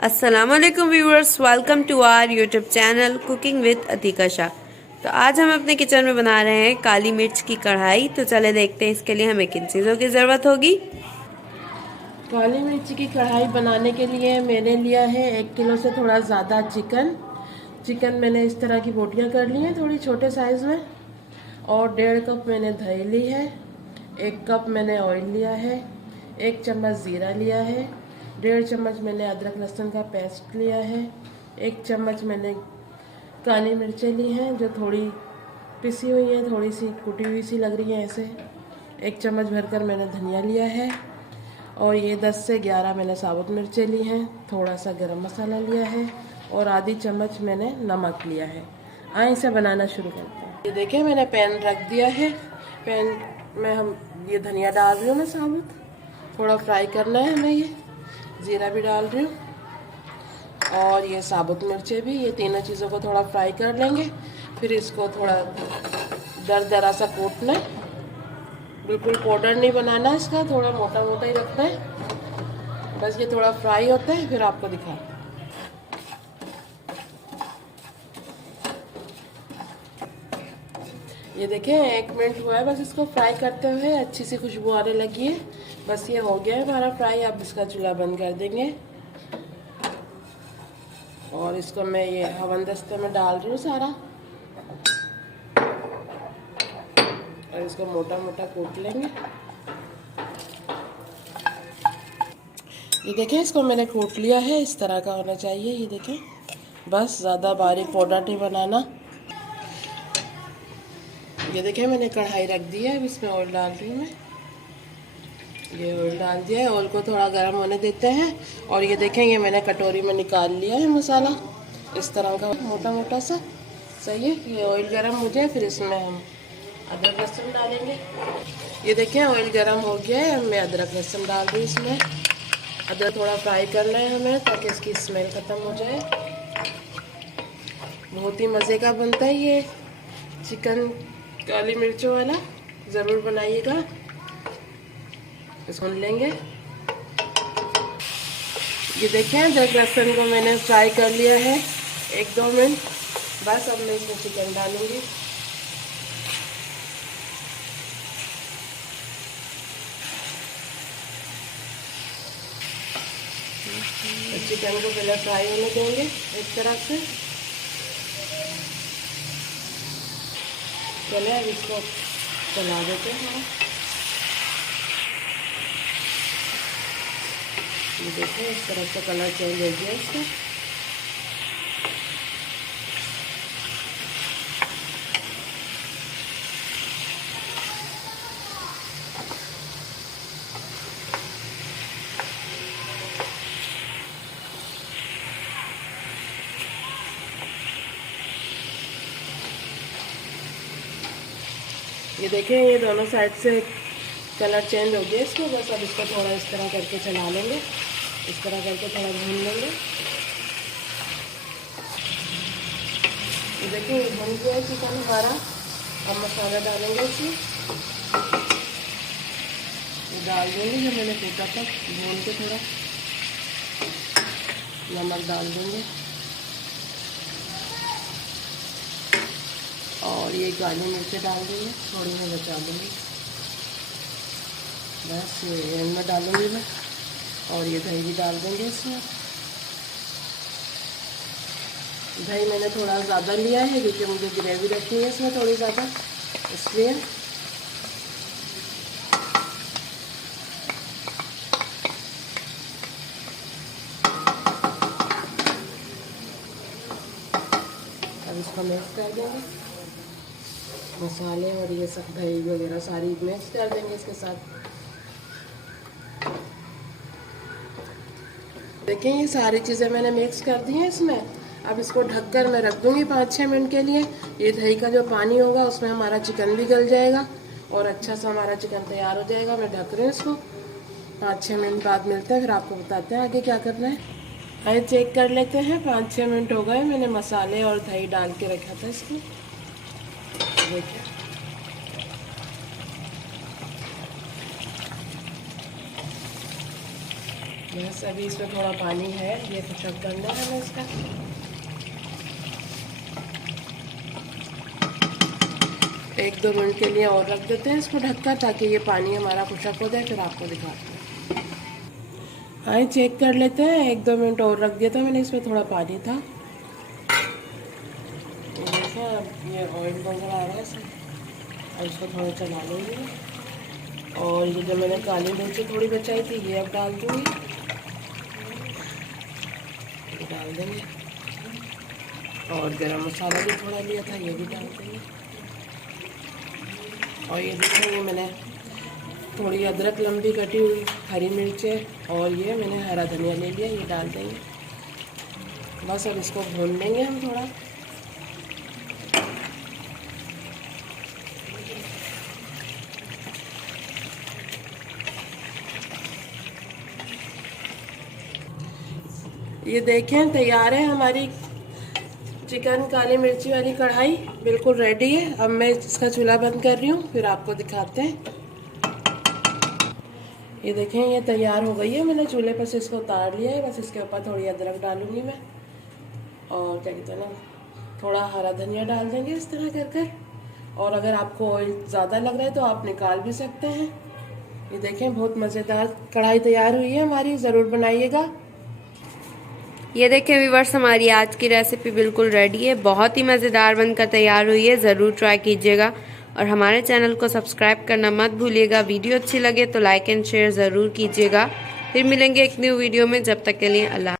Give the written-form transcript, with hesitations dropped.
अस्सलामुअलैकुम viewers, welcome to our YouTube channel cooking with Atika Shah. तो आज हम अपने किचन में बना रहे हैं काली मिर्च की कढ़ाई। तो चले देखते हैं इसके लिए हमें किन चीज़ों की ज़रूरत होगी। काली मिर्च की कढ़ाई बनाने के लिए मैंने लिया है 1 किलो से थोड़ा ज़्यादा चिकन मैंने इस तरह की बोटियाँ कर ली हैं थोड़ी छोटे साइज़ में। और 1.5 कप मैंने दही ली है, 1 कप मैंने ऑयल लिया है, 1 चम्मच ज़ीरा लिया है, 1.5 चम्मच मैंने अदरक लहसुन का पेस्ट लिया है, 1 चम्मच मैंने काली मिर्चें ली हैं जो थोड़ी पिसी हुई हैं, थोड़ी सी कुटी हुई सी लग रही हैं ऐसे। 1 चम्मच भरकर मैंने धनिया लिया है और ये 10 से 11 मैंने साबुत मिर्चें ली हैं, थोड़ा सा गरम मसाला लिया है और आधी चम्मच मैंने नमक लिया है। आइए इसे बनाना शुरू करते हैं। ये देखिए मैंने पैन रख दिया है। पैन में हम ये धनिया डाल रही हूँ मैं साबुत, थोड़ा फ्राई करना है हमें। ये ज़ीरा भी डाल रही हूँ और ये साबुत मिर्चें भी, ये तीनों चीज़ों को थोड़ा फ्राई कर लेंगे। फिर इसको थोड़ा दरदरा सा कूटना है, बिल्कुल पाउडर नहीं बनाना इसका, थोड़ा मोटा मोटा ही रखना है। बस ये थोड़ा फ्राई होता है फिर आपको दिखा। ये देखें 1 मिनट हुआ है बस इसको फ्राई करते हुए, अच्छी सी खुशबू आने लगी है। बस ये हो गया है हमारा फ्राई। अब इसका चूल्हा बंद कर देंगे और इसको मैं ये हवन दस्ते में डाल रही हूँ सारा और इसको मोटा मोटा कूट लेंगे। ये देखें इसको मैंने कूट लिया है, इस तरह का होना चाहिए। ये देखें, बस ज़्यादा बारीक पाउडर नहीं बनाना। ये देखें मैंने कढ़ाई रख दी है, अब इसमें ऑयल डाल रही हूँ मैं। ये ऑयल डाल दिया है, ऑयल को थोड़ा गर्म होने देते हैं। और ये देखें ये मैंने कटोरी में निकाल लिया है मसाला, इस तरह का मोटा मोटा सा। सही है, ये ऑयल गर्म हो जाए फिर इसमें हम अदरक लहसुन डालेंगे। ये देखें ऑयल गर्म हो गया है, मैं अदरक लहसुन डाल रही हूँ इसमें। अदरक थोड़ा फ्राई करना है हमें ताकि इसकी स्मेल ख़त्म हो जाए। बहुत ही मज़े का बनता है ये चिकन काली मिर्चों वाला, ज़रूर बनाइएगा। इसको लेंगे। ये देखें अदरक लहसुन को मैंने फ्राई कर लिया है 1-2 मिनट। बस अब मैं इसमें चिकन डालूंगी। चिकन को पहले फ्राई होने देंगे एक तरफ से। चले अब इसको चला देते हैं। ये देखो इस तरह से कलर चेंज हो गया इसका। ये देखें ये दोनों साइड से कलर चेंज हो गया इसको। बस अब इसको थोड़ा इस तरह करके चला लेंगे, इस तरह करके थोड़ा भून लेंगे। ये देखिए ये भून गया है चिकन हमारा। अब मसाला डालेंगे इसमें। ये डाल देंगे जो मैंने कूटा था भून के, थोड़ा नमक डाल देंगे और ये काली मिर्चें डाल देंगे, थोड़ी मैं बचा दूँगी। बस ये एंड में डालूंगी मैं। और ये दही भी डाल देंगे इसमें। दही मैंने थोड़ा ज़्यादा लिया है क्योंकि मुझे ग्रेवी रखनी है इसमें थोड़ी ज़्यादा, इसलिए। अब इसको मिक्स कर देंगे, मसाले और ये सब दही वगैरह सारी मिक्स कर देंगे इसके साथ। देखिए ये सारी चीज़ें मैंने मिक्स कर दी हैं इसमें। अब इसको ढककर मैं रख दूँगी 5-6 मिनट के लिए। ये दही का जो पानी होगा उसमें हमारा चिकन भी गल जाएगा और अच्छा सा हमारा चिकन तैयार हो जाएगा। मैं ढक रही हूँ इसको। 5-6 मिनट बाद मिलते हैं, फिर आपको बताते हैं आगे क्या करना है। आइए चेक कर लेते हैं। 5-6 मिनट हो गए, मैंने मसाले और दही डाल के रखा था इसमें। देखिए बस अभी इसमें थोड़ा पानी है, ये खुशक करना है हमें इसका। एक दो मिनट के लिए और रख देते हैं इसको ढककर, ताकि ये पानी हमारा खुशक हो जाए, फिर आपको दिखाते हैं। हाँ, चेक कर लेते हैं। एक दो मिनट और रख दिया था मैंने, इसमें थोड़ा पानी था। ये देखो अब ये ऑयल नजर आ रहा है इसमें, और इसको थोड़ा चला लेंगे। और ये जो मैंने काली मिर्ची थोड़ी बचाई थी, ये अब डाल दूँगी, डाल देंगे। और गरम मसाला भी थोड़ा लिया था, ये भी डाल देंगे। और ये देखो, ये मैंने थोड़ी अदरक लंबी कटी हुई, हरी मिर्चें और ये मैंने हरा धनिया ले लिया, ये डाल देंगे। बस अब इसको भून लेंगे हम थोड़ा। ये देखें, तैयार है हमारी चिकन काली मिर्ची वाली कढ़ाई, बिल्कुल रेडी है। अब मैं इसका चूल्हा बंद कर रही हूँ, फिर आपको दिखाते हैं। ये देखें, ये तैयार हो गई है। मैंने चूल्हे पर से इसको उतार लिया है। बस इसके ऊपर थोड़ी अदरक डालूंगी मैं, और क्या कहते हैं ना, थोड़ा हरा धनिया डाल देंगे इस तरह कर कर। और अगर आपको ऑयल ज़्यादा लग रहा है तो आप निकाल भी सकते हैं। ये देखें, बहुत मज़ेदार कढ़ाई तैयार हुई है हमारी, ज़रूर बनाइएगा। ये देखें व्यूअर्स, हमारी आज की रेसिपी बिल्कुल रेडी है, बहुत ही मज़ेदार बनकर तैयार हुई है। ज़रूर ट्राई कीजिएगा और हमारे चैनल को सब्सक्राइब करना मत भूलिएगा। वीडियो अच्छी लगे तो लाइक एंड शेयर ज़रूर कीजिएगा। फिर मिलेंगे एक न्यू वीडियो में, जब तक के लिए अल्लाह।